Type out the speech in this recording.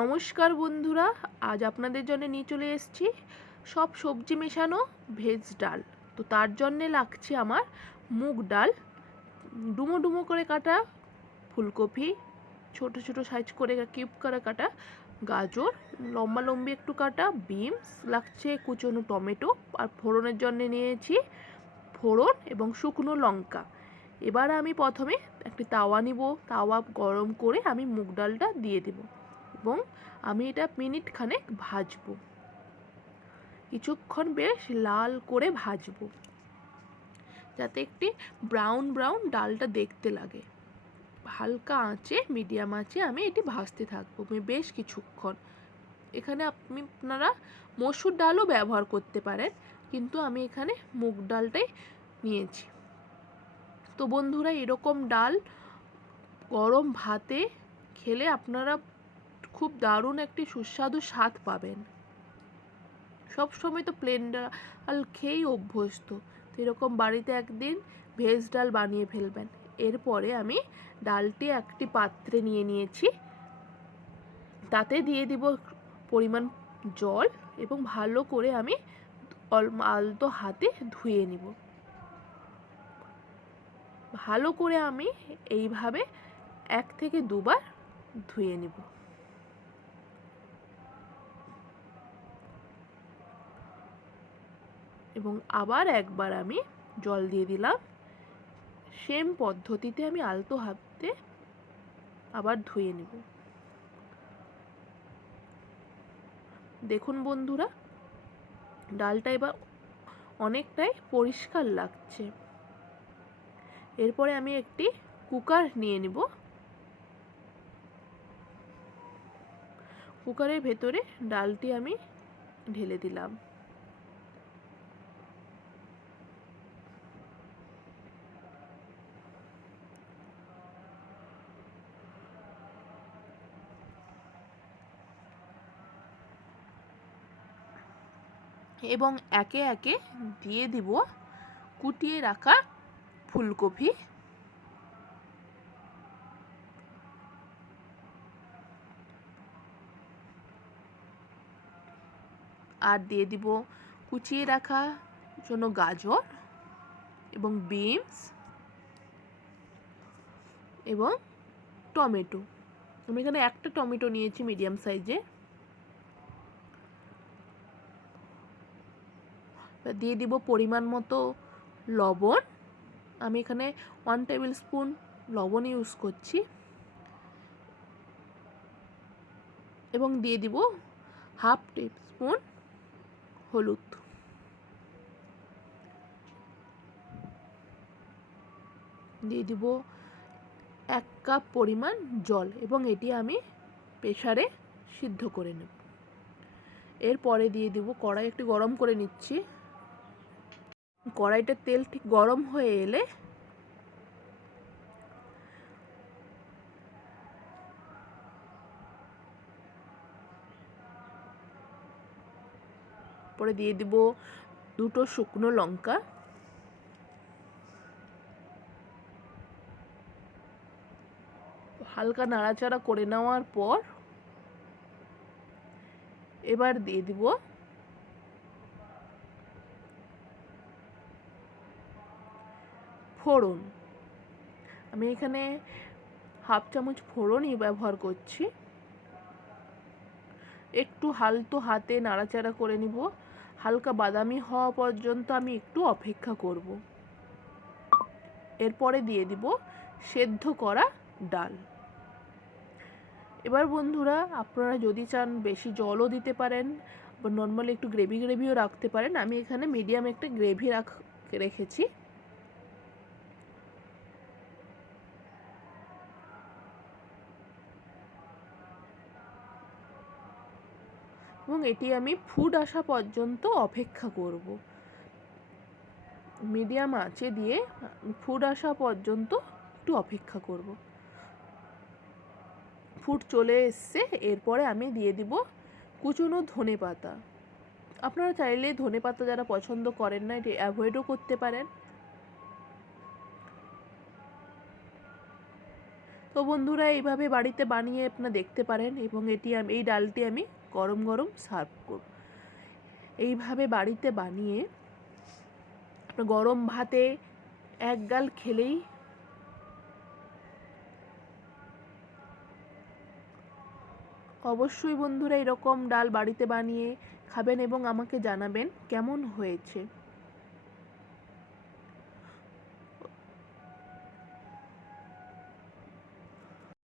নমস্কার বন্ধুরা, আজ আপনাদের জন্য নিয়ে চলে এসেছি সব সবজি মেশানো ভেজ ডাল। তো তার জন্যে লাগছে আমার মুগ ডাল, ডুমো ডুমো করে কাটা ফুলকপি, ছোট ছোট সাইজ করে কিউব করে কাটা গাজর, লম্বা লম্বি একটু কাটা বিনস, লাগছে কুচনো টমেটো, আর ফোড়নের জন্য নিয়েছি ফোড়ন এবং শুকনো লঙ্কা। এবার আমি প্রথমে একটি তাওয়া নিব, তাওয়া গরম করে আমি মুগ ডালটা দিয়ে দেব এবং আমি এটা মিনিট খানেক ভাজবো, কিছুক্ষণ বেশ লাল করে ভাজবো যাতে একটি ব্রাউন ব্রাউন ডালটা দেখতে লাগে। হালকা আঁচে, মিডিয়াম আঁচে আমি এটি ভাজতে থাকবো বেশ কিছুক্ষণ। এখানে আপনারা মসুর ডালও ব্যবহার করতে পারেন, কিন্তু আমি এখানে মুগ ডালটাই নিয়েছি। তো বন্ধুরা, এরকম ডাল গরম ভাতে খেলে আপনারা খুব দারুণ একটি সুস্বাদু স্বাদ পাবেন। সব সময় তো প্লেন ডাল খেয়েই অভ্যস্ত, তো এরকম বাড়িতে একদিন ভেজ ডাল বানিয়ে ফেলবেন। এরপরে আমি ডালটি একটি পাত্রে নিয়ে নিয়েছি, তাতে দিয়ে দিব পরিমাণ জল এবং ভালো করে আমি আলতো হাতে ধুয়ে নিব। ভালো করে আমি এইভাবে 1 থেকে 2 বার ধুয়ে নিব। এবং আবার একবার আমি জল দিয়ে দিলাম। সেম পদ্ধতিতে আমি আলতো হাতে আবার ধুয়ে নেব। দেখুন বন্ধুরা, ডালটা এবার অনেকটাই পরিষ্কার লাগছে। এরপরে আমি একটি কুকার নিয়ে নেব। কুকারের ভেতরে ডালটি আমি ঢেলে দিলাম। এবং একে একে দিয়ে দিব কুটিয়ে রাখা ফুলকপি, আর দিয়ে দিব কুচিয়ে রাখা জন্য গাজর এবং বিনস এবং টমেটো। আমি এখানে একটা টমেটো নিয়েছি মিডিয়াম সাইজে। দিয়ে দিব পরিমাণ মতো লবণ। আমি এখানে 1 টেবিল স্পুন লবণ ইউজ করছি। এবং দিয়ে দিব হাফ টিস্পুন হলুদ। দিয়ে দিব 1 কাপ পরিমাণ জল এবং এটি আমি প্রেসারে সিদ্ধ করে নেব। এরপরে দিয়ে দিব, কড়াই একটু গরম করে নিচ্ছি। কড়াইটার তেল ঠিক গরম হয়ে এলে পরে দিয়ে দিব 2টো শুকনো লঙ্কা, হালকা নাড়াচাড়া করে নেওয়ার পর এবার দিয়ে দিব ফোড়ন। আমি এখানে হাফ চামচ ফোড়নই ব্যবহার করছি। একটু আলতো হাতে নাড়াচাড়া করে নিব। হালকা বাদামি হওয়া পর্যন্ত আমি একটু অপেক্ষা করব। এরপরে দিয়ে দিব সেদ্ধ করা ডাল। এবার বন্ধুরা, আপনারা যদি চান বেশি জলও দিতে পারেন বা নর্মালি একটু গ্রেভি গ্রেভিও রাখতে পারেন। আমি এখানে মিডিয়াম একটা গ্রেভি রেখেছি। এবং এটি আমি ফুট আসা পর্যন্ত অপেক্ষা করব। মিডিয়াম আঁচে দিয়ে ফুট আসা পর্যন্ত একটু অপেক্ষা করব। ফুট চলে এসছে, এরপরে আমি দিয়ে দিব কুচনো ধনেপাতা। আপনারা চাইলে ধনেপাতা যারা পছন্দ করেন না, এটি অ্যাভয়েডও করতে পারেন। তো বন্ধুরা এইভাবে বাড়িতে বানিয়ে আপনারা দেখতে পারেন, এবং এই ডালটি আমি গরম গরম সার্ভ করব। এইভাবে বাড়িতে বানিয়ে গরম ভাতে এক গাল খেলেই অবশ্যই বন্ধুরা এরকম ডাল বাড়িতে বানিয়ে খাবেন এবং আমাকে জানাবেন কেমন হয়েছে।